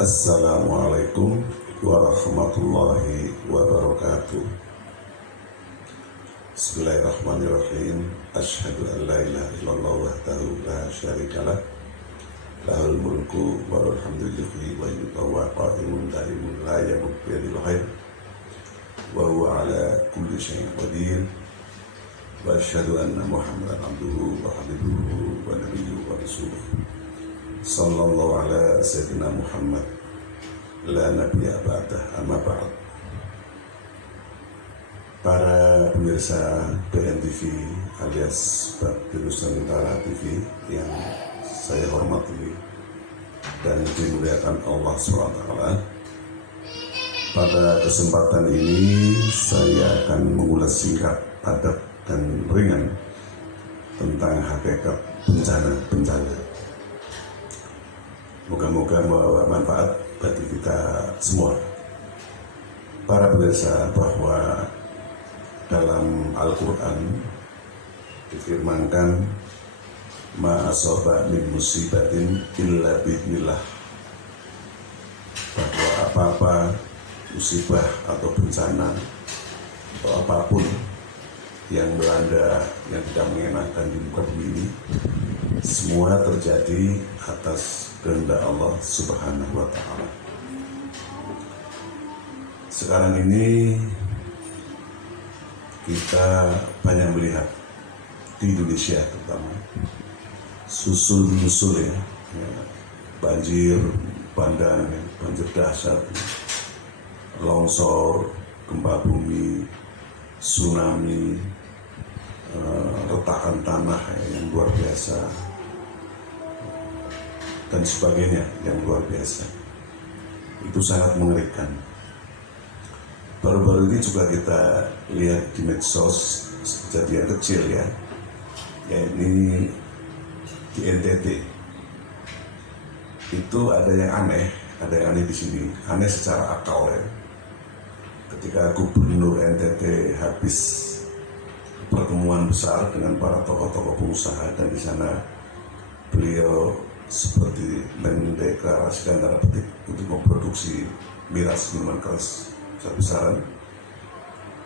Assalamualaikum warahmatullahi wabarakatuh. Bismillahirrahmanirrahim. Asyhadu an la ilaha illallah wahdahu la syarikalah, lahul mulku wa alhamdulillahi wa yu'awwa qa'imun daimun la yamut biyadil khair wa huwa ala kulli syai'in qadir. Wa asyhadu anna Muhammadan abduhu wa habibuhu wa nabiyyuhu wa rasuluh. Sallallahu ala sayyidina Muhammad la nabiyya ba'dah, amma ba'd. Para pemirsa BNTV alias Baktri Nusantara TV yang saya hormati dan dimuliakan Allah SWT, pada kesempatan ini saya akan mengulas singkat, padat, dan ringan tentang hakikat bencana. Moga-moga membawa manfaat bagi kita semua. Para pemirsa, bahwa dalam Al-Quran difirmankan, ma asaba min musibatin illa bi'idznillah, bahwa apa-apa musibah atau bencana atau apapun yang melanda, yang tidak mengenakan di muka bumi ini, semua terjadi atas kehendak Allah Subhanahu wa Ta'ala. Sekarang ini kita banyak melihat di Indonesia terutama susul-menyusul ya, banjir bandang, banjir dahsyat, longsor, gempa bumi, tsunami, retakan tanah yang luar biasa dan sebagainya yang luar biasa. Itu sangat mengerikan. Baru-baru ini juga kita lihat di medsos kejadian kecil ya, ini di NTT. Itu ada yang aneh di sini, aneh secara akal ya. Ketika Gubernur NTT habis pertemuan besar dengan para tokoh-tokoh pengusaha, dan di sana beliau seperti mendeklarasikan tanda petik untuk memproduksi miras minuman keras besar-besaran.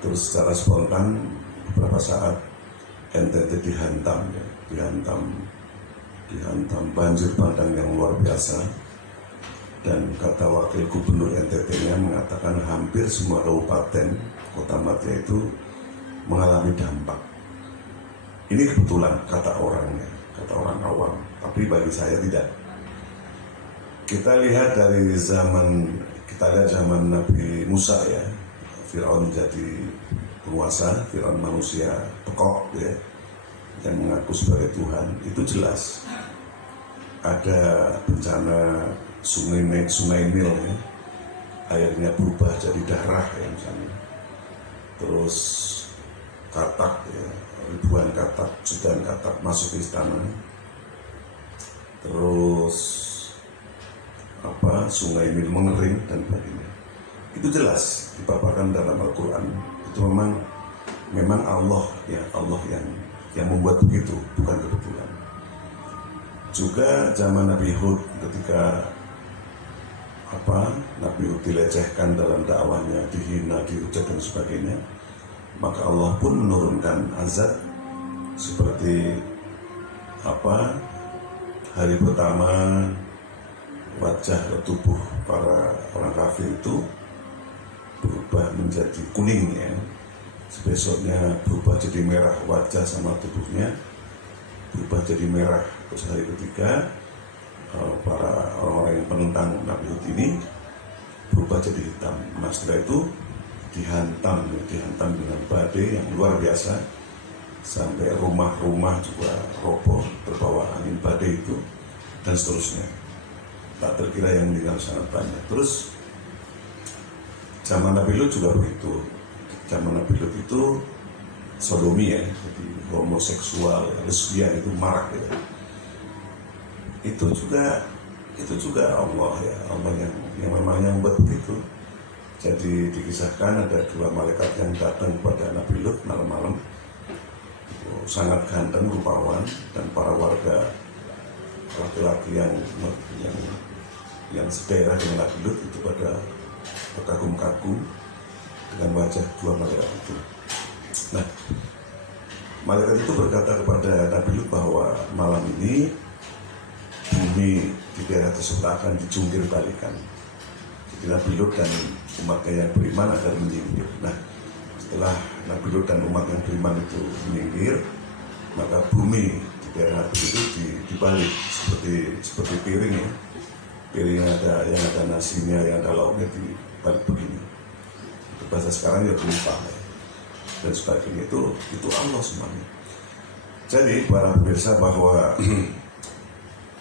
Terus secara spontan beberapa saat NTT dihantam banjir bandang yang luar biasa, dan kata wakil gubernur NTT-nya mengatakan hampir semua kabupaten kota Madya itu mengalami dampak. Ini kebetulan kata orang awam, tapi bagi saya tidak. Kita lihat zaman Nabi Musa ya, Firaun jadi penguasa, Firaun manusia pekok ya, yang mengaku sebagai Tuhan. Itu jelas ada bencana sungai Nil ya, airnya berubah jadi darah ya misalnya. Terus katak ya, ribuan katak, jutaan katak masuk ke istana. Terus sungai Nil mengering dan sebagainya. Itu jelas dipaparkan dalam Al-Quran. Itu memang Allah yang membuat begitu, bukan kebetulan. Juga zaman Nabi Hud, ketika Nabi Hud dilecehkan dalam dakwahnya, dihina, dihujat dan sebagainya, maka Allah pun menurunkan azab seperti hari pertama wajah atau tubuh para orang kafir itu berubah menjadi kuning ya, besoknya berubah jadi merah, wajah sama tubuhnya berubah jadi merah. Terus hari ketiga para orang-orang yang penentang Nabi Hud ini berubah jadi hitam. Nah, setelah itu dihantam dengan badai yang luar biasa, sampai rumah-rumah juga roboh terbawa angin badai itu, dan seterusnya. Tak terkira yang meninggal sangat banyak. Terus zaman Nabi Lut juga begitu. Zaman Nabi Lut itu sodomi ya, jadi homoseksual, lesbian itu marak ya. Itu juga Allah ya, Allah yang memangnya membuat begitu. Jadi dikisahkan ada dua malaikat yang datang kepada Nabi Lut malam-malam, sangat ganteng, rupawan, dan para warga laki-laki yang sedaerah dengan Nabi Lut itu pada terkagum-kagum dengan wajah dua malaikat itu. Nah, malaikat itu berkata kepada Nabi Lut bahwa malam ini bumi di daerah tersebut akan dijungkir balikan. Jadi Nabi Lut dan umatnya yang beriman akan menyingkir. Nah, setelah Nabi Lut dan umat yang beriman itu menyingkir, maka bumi di daerah itu dibalik seperti piring ya. Piring yang ada nasinya, yang ada lauknya dibalik begini. Itu bahasa sekarang ya lupa ya. Dan sebagainya itu Allah semuanya. Jadi para pemirsa bahwa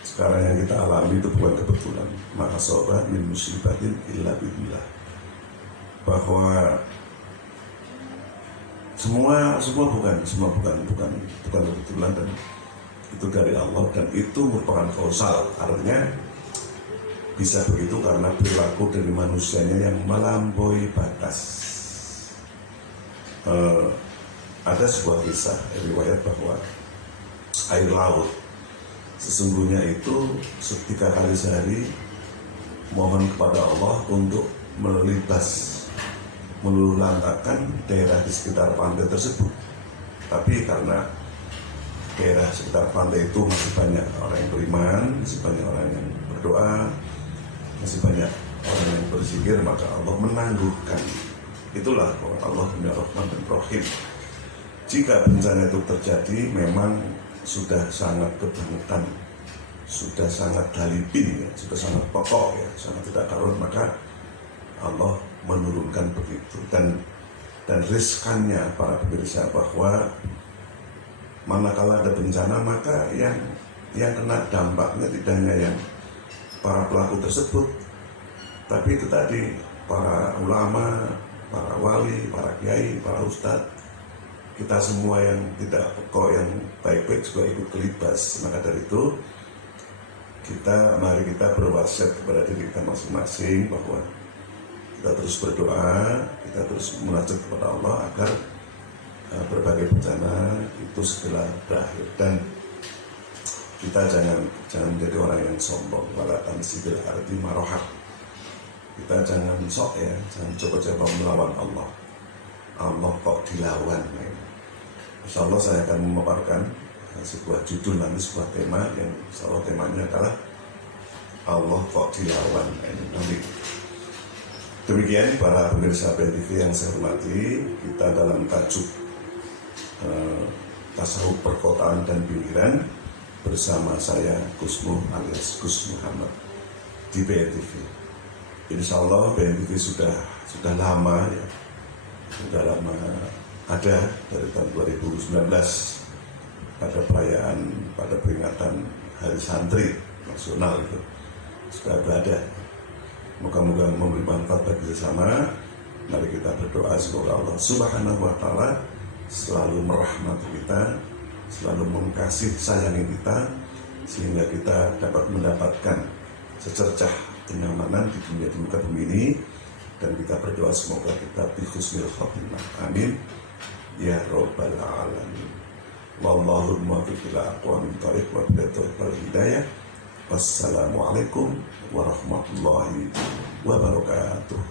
sekarang yang kita alami itu bukan kebetulan. Maka sobat min musibatin illa billah. Bahwa semua bukan kebetulan, dan itu dari Allah, dan itu merupakan kausal. Artinya bisa begitu karena perilaku dari manusianya yang melampaui batas. Ada sebuah kisah riwayat bahwa air laut sesungguhnya itu 3 kali sehari mohon kepada Allah untuk meluluh lantakan daerah di sekitar pantai tersebut. Tapi karena daerah sekitar pantai itu masih banyak orang yang beriman, masih banyak orang yang berdoa, masih banyak orang yang berzikir, maka Allah menangguhkan. Itulah bahwa Allah punya Rahman dan Rahim. Jika bencana itu terjadi memang sudah sangat kebangetan, sudah sangat galibin ya, sudah sangat pokok ya, sangat tidak karuan, maka Allah menurunkan begitu. Dan riskannya para pemirsa bahwa manakala ada bencana maka yang kena dampaknya tidak hanya yang para pelaku tersebut, tapi itu tadi para ulama, para wali, para kiai, para ustadz, kita semua yang tidak pekok, yang baik-baik juga ikut kelibas. Maka dari itu mari kita berwasiat kepada diri kita masing-masing bahwa kita terus berdoa, kita terus munajat kepada Allah agar berbagai bencana itu segera berakhir. Dan kita jangan menjadi orang yang sombong, walatan sibil arti marohat. Kita jangan sok ya, jangan coba-coba melawan Allah. Allah kok dilawan ya. Insya Allah saya akan memaparkan sebuah judul nanti, sebuah tema yang insya Allah temanya adalah Allah kok dilawan ini nanti. Demikian para pemirsa BNTV yang saya hormati, kita dalam tajuk tasawuf perkotaan dan pinggiran bersama saya Gusmu alias Gus Muhammad di BNTV. Insya Allah BNTV sudah lama ya, sudah lama ada dari tahun 2019 pada perayaan, pada peringatan Hari Santri Nasional itu sudah berada. Moga-moga memberi manfaat bagi sesama. Mari kita berdoa semoga Allah Subhanahu wa Ta'ala selalu merahmati kita, selalu mengasihi sayangi kita, sehingga kita dapat mendapatkan secercah kenyamanan di dunia di muka bumi ini. Dan kita berdoa semoga kita bi husnil khotimah. Amin ya rabbal alamin. Wallahu muwaffiq ila aqwamit thoriq wa bidayat wal hidayah. Wassalamualaikum warahmatullahi wabarakatuh.